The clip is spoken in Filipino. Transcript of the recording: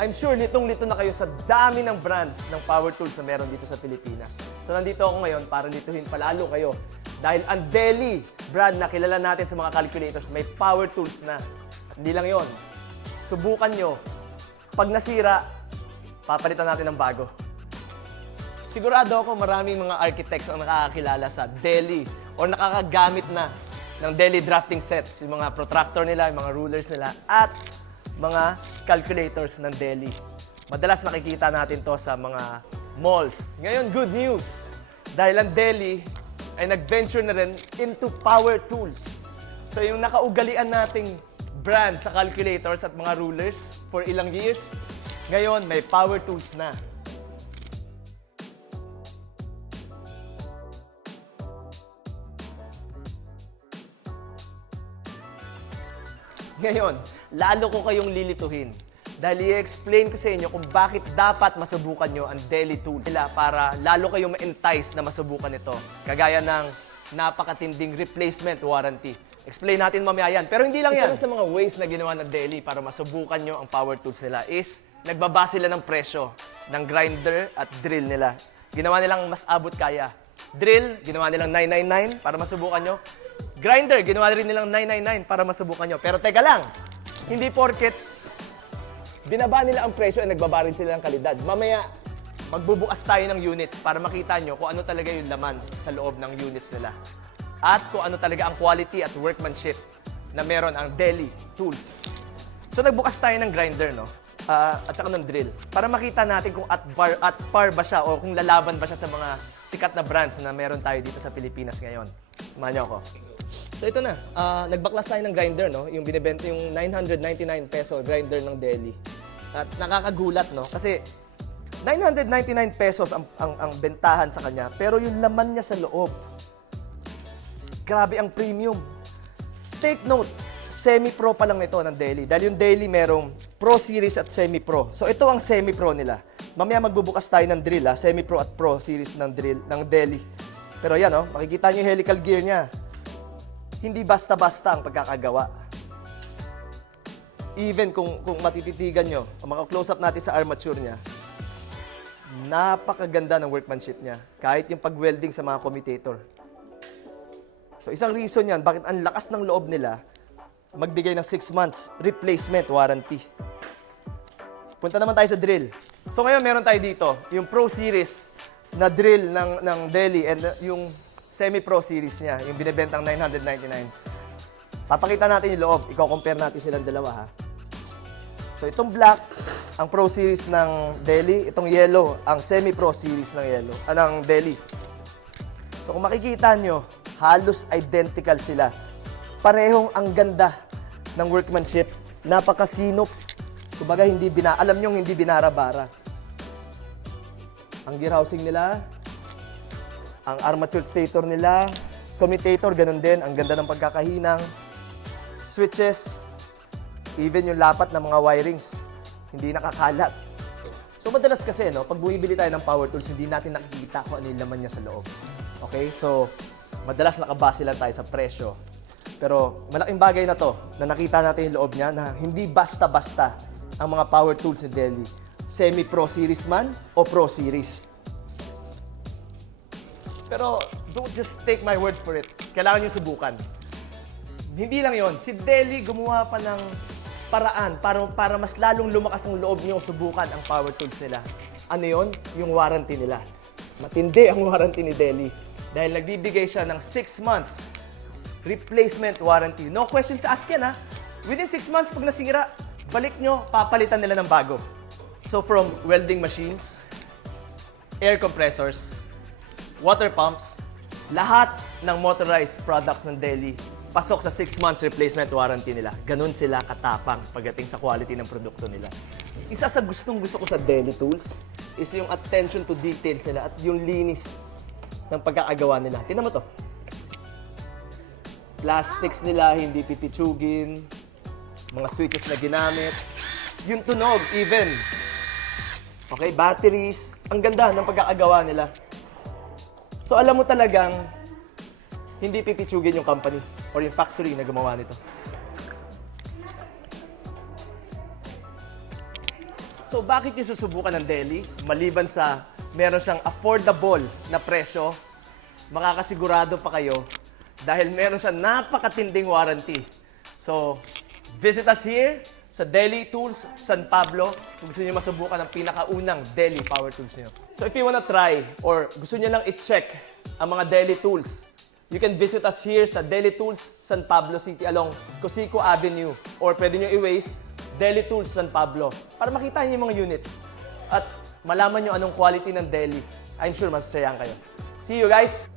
I'm sure litong-lito na kayo sa dami ng brands ng power tools na meron dito sa Pilipinas. So nandito ako ngayon para lituhin palalo kayo. Dahil ang Deli brand na kilala natin sa mga calculators, may power tools na. Hindi lang yon. Subukan nyo. Pag nasira, papalitan natin ng bago. Sigurado ako maraming mga architects ang nakakakilala sa Deli o nakakagamit na ng Deli drafting sets. Yung mga protractor nila, yung mga rulers nila, at mga calculators ng Deli. Madalas nakikita natin to sa mga malls. Ngayon, good news! Dahil ang Deli ay nag-venture na rin into power tools. So yung nakaugalian nating brand sa calculators at mga rulers for ilang years, ngayon may power tools na. Ngayon, lalo ko kayong lilituhin dahil i-explain ko sa inyo kung bakit dapat masubukan nyo ang Deli tools nila para lalo kayong ma-entice na masubukan ito. Kagaya ng napakatinding replacement warranty. Explain natin mamaya yan. Pero hindi lang yan. Isa sa mga ways na ginawa ng Deli para masubukan nyo ang power tools nila is nagbaba sila ng presyo ng grinder at drill nila. Ginawa nilang mas abot kaya. Drill, ginawa nilang $999 para masubukan nyo. Grinder, ginawa rin nilang $999 para masubukan nyo. Pero teka lang, hindi porket binaba nila ang presyo ay nagbaba rin sila ng kalidad. Mamaya, magbubukas tayo ng units para makita nyo kung ano talaga yung laman sa loob ng units nila. At kung ano talaga ang quality at workmanship na meron ang Deli tools. So nagbukas tayo ng grinder, no? At saka ng drill. Para makita natin kung at par ba siya o kung lalaban ba siya sa mga sikat na brands na meron tayo dito sa Pilipinas ngayon. Samahan niyo ako. So ito na, nagbaklas tayo ng grinder, no? Yung binibenta yung 999 peso grinder ng Deli. At nakakagulat, no? Kasi 999 pesos ang bentahan sa kanya, pero yung laman niya sa loob, grabe ang premium. Take note, semi-pro pa lang nito ng Deli. Dahil yung Deli merong Pro Series at Semi-Pro. So ito ang Semi-Pro nila. Mamaya magbubukas tayo ng drill, Semi-Pro at Pro Series ng drill ng Deli. Pero yan, makikita nyo yung helical gear niya. Hindi basta-basta ang pagkakagawa. Even kung matititigan nyo, o maka-close up natin sa armature niya, napakaganda ng workmanship niya. Kahit yung pag-welding sa mga commutator. So isang reason yan, bakit ang lakas ng loob nila magbigay ng 6 months replacement warranty. Punta naman tayo sa drill. So ngayon meron tayo dito, yung Pro Series na drill ng Deli and yung Semi-Pro series niya, yung binibentang $999. Papakita natin yung loob. I-compare natin silang dalawa, ha? So, itong black, ang Pro series ng Deli. Itong yellow, ang Semi-Pro series ng Deli. So, kung makikita nyo, halos identical sila. Parehong ang ganda ng workmanship. Napakasinop. Kumbaga, alam nyo, hindi binara-bara. Ang gear housing nila, ang armature stator nila, commutator, ganun din. Ang ganda ng pagkakahinang. Switches, even yung lapat ng mga wirings, hindi nakakalat. So madalas kasi, pag bumibili tayo ng power tools, hindi natin nakikita kung ano yung laman niya sa loob. Okay? So, madalas nakabase lang tayo sa presyo. Pero malaking bagay na to, na nakita natin yung loob niya, na hindi basta-basta ang mga power tools ni Deli. Semi-Pro Series man o Pro Series. Pero don't just take my word for it. Kailangan nyo subukan. Hindi lang yon. Si Deli gumawa pa ng paraan para mas lalong lumakas ang loob nyo subukan ang power tools nila. Ano yon? Yung warranty nila. Matindi ang warranty ni Deli. Dahil nagbibigay siya ng 6 months replacement warranty. No questions asked yan, ha? Within 6 months, pag nasira, balik nyo, papalitan nila ng bago. So from welding machines, air compressors, water pumps, lahat ng motorized products ng Deli, pasok sa 6 months replacement warranty nila. Ganun sila katapang pagdating sa quality ng produkto nila. Isa sa gustong-gusto ko sa Deli tools is yung attention to details nila at yung linis ng pagkakagawa nila. Tingnan mo to. Plastics nila, hindi pipitsugin. Mga switches na ginamit. Yung tunog, even. Okay, batteries. Ang ganda ng pagkakagawa nila. So alam mo talagang hindi pipitsugin yung company or yung factory na gumawa nito. So bakit nyo susubukan ng Deli? Maliban sa meron siyang affordable na presyo, makakasigurado pa kayo dahil meron siyang napakatinding warranty. So, visit us here sa Deli Tools San Pablo kung gusto niyo masubukan ang pinakaunang Deli power tools niyo. So if you wanna try or gusto niyo lang i-check ang mga Deli tools, you can visit us here sa Deli Tools San Pablo City along Cosico Avenue, or pwede niyo i-waste Deli Tools San Pablo para makita niyo yung mga units at malaman niyo anong quality ng Deli. I'm sure masasayahan kayo. See you guys!